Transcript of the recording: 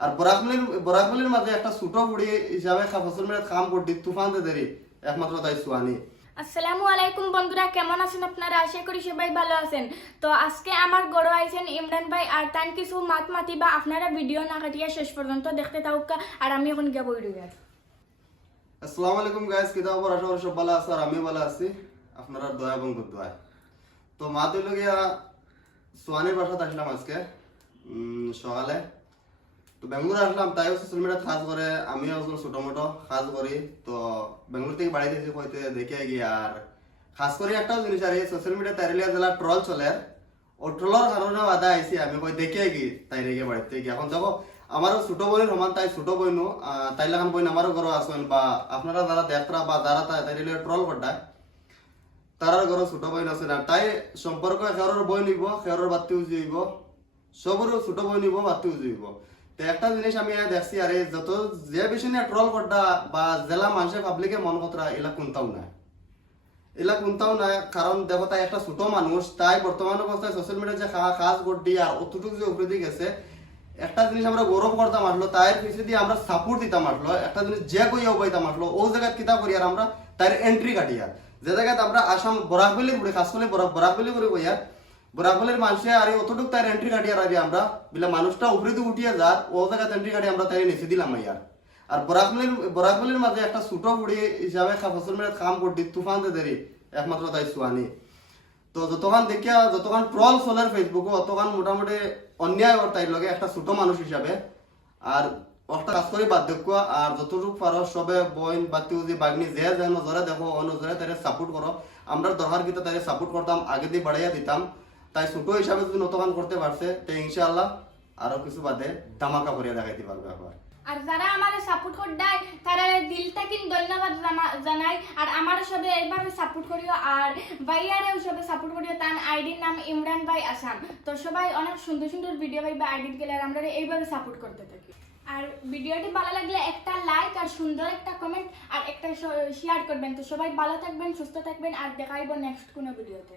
আর বরাকবলির মাঝে একটা ছোট বুড়ি হিসাবে ফসল মেরাত কাম করতি তুফান দেরি একমাত্র তাই সুয়ানি। আসসালামু আলাইকুম বন্ধুরা, কেমন আছেন আপনারা? আশা করি সবাই ভালো আছেন। তো আজকে আমার গড় আইছেন ইমরান ভাই, আর তান কিছু মাতি বা আপনারা ভিডিও না কাটিয়া শেষ পর্যন্ত দেখতে থাকুক। আর আমি এখন গিয়ে বই রয়ে আছি। আসসালামু আলাইকুম গাইস, কি খবর? আশা করি সব ভালো আছে আর আমিও ভালো আছি আপনারা দয়া এবং দোয়ায়। তো মা তুই লগিয়া সোয়ানির বাসাতে আসলাম আজকে সকালে। তো বেঙ্গুর আসলাম, তাইও সোশ্যাল মিডিয়াত কাজ করে, আমিও ছোট মোটো কাজ করি। তো বেঙ্গুর থেকে বাড়িতে এসে কইতে দেখে গিয়ে আর খাস করে একটা জিনিস আর এই সোশ্যাল মিডিয়া তাইরিলিয়া জেলা ট্রল চলে, ও ট্রলের কারণে বাধা আইসি আমি কই দেখে গিয়ে তাইরে গিয়ে বাড়িতে গিয়ে। এখন দেখো আমারও ছোট বোনের সমান, তাই ছোট বইনু তাই লাগান বইন আমারও ঘর আসেন বা আপনারা যারা দেখরা বা যারা তাইরিলিয়া ট্রল করতায় তারার ঘর ছোট বইন আছে না, তাই সম্পর্ক খেয়ার বই নিব, খেয়ার বাতি উজিব, সবরও ছোট বই নিব, বাতি উজিব। তো একটা জিনিস আমি দেখছি আরে যত যে বেশি নিয়ে ট্রল করটা বা জেলা মানুষের পাবলিকের মন কথা এলা কোনটাও না, এলা কোনটাও না। কারণ দেখো তাই একটা ছোট মানুষ, তাই বর্তমান অবস্থায় সোশ্যাল মিডিয়া যে কাজ করতে আর অতটুকু যে উপরে দিয়ে গেছে, একটা জিনিস আমরা গৌরব করতাম আসলো, তাই পিছিয়ে দিয়ে আমরা সাপোর্ট দিতাম আসলো, একটা জিনিস যে কইয়া উপাইতাম আসলো ও জায়গায় কিতা করি আর আমরা তার এন্ট্রি কাটিয়া যে জায়গায় আমরা আসাম বরাকবলি ঘুরে খাস করে বরাকবলি করে বইয়া বরাকবলির মানুষে আর অতটুক তার এন্ট্রি কাটিয়া রাখি আমরা বলে মানুষটা উপরে দিয়ে উঠিয়ে যার ও জায়গায় এন্ট্রি কাটিয়ে আমরা তাই নিচে দিলাম ইয়ার। আর বরাকবলির মাঝে একটা ছোট বুড়ি হিসাবে ফসল মেরাত কাম করতি তুফান দেরি একমাত্র তাই সুয়ানি। তো যতক্ষণ দেখিয়া যতক্ষণ ট্রল চলার ফেসবুকে অতক্ষণ মোটামুটি অন্যায় ওর তাই লগে একটা ছোট মানুষ হিসাবে আর একটা কাজ করে বার্ধক্য। আর যতটুকু পারো সবে বইন বাতি উজি বাগনি যে নজরে দেখো ও নজরে তাই সাপোর্ট করো, আমরা দরকার কিন্তু তাই সাপোর্ট করতাম, আগে দিয়ে বাড়াইয়া দিতাম। তাই ছোট হিসাবে যদি নতখান করতে পারছে তো ইনশাআল্লাহ আরো কিছু বাদে ধামাকা করিয়া দেখাইতে পারবে আবার। আর যারা আমার সাপোর্ট করদায় তারা দিল থেকে ধন্যবাদ জানাই। আর আমার সবে এইভাবে সাপোর্ট করিও, আর ভাইয়ারেও সবে সাপোর্ট করিও। তার আইডির নাম ইমরান ভাই আসাম। তো সবাই অনেক সুন্দর সুন্দর ভিডিও পাইবা আইডির গেলে, আর আমরা এইভাবে সাপোর্ট করতে থাকি। আর ভিডিওটি ভালো লাগলে একটা লাইক আর সুন্দর একটা কমেন্ট আর একটা শেয়ার করবেন। তো সবাই ভালো থাকবেন, সুস্থ থাকবেন, আর দেখাইব নেক্সট কোনো ভিডিওতে।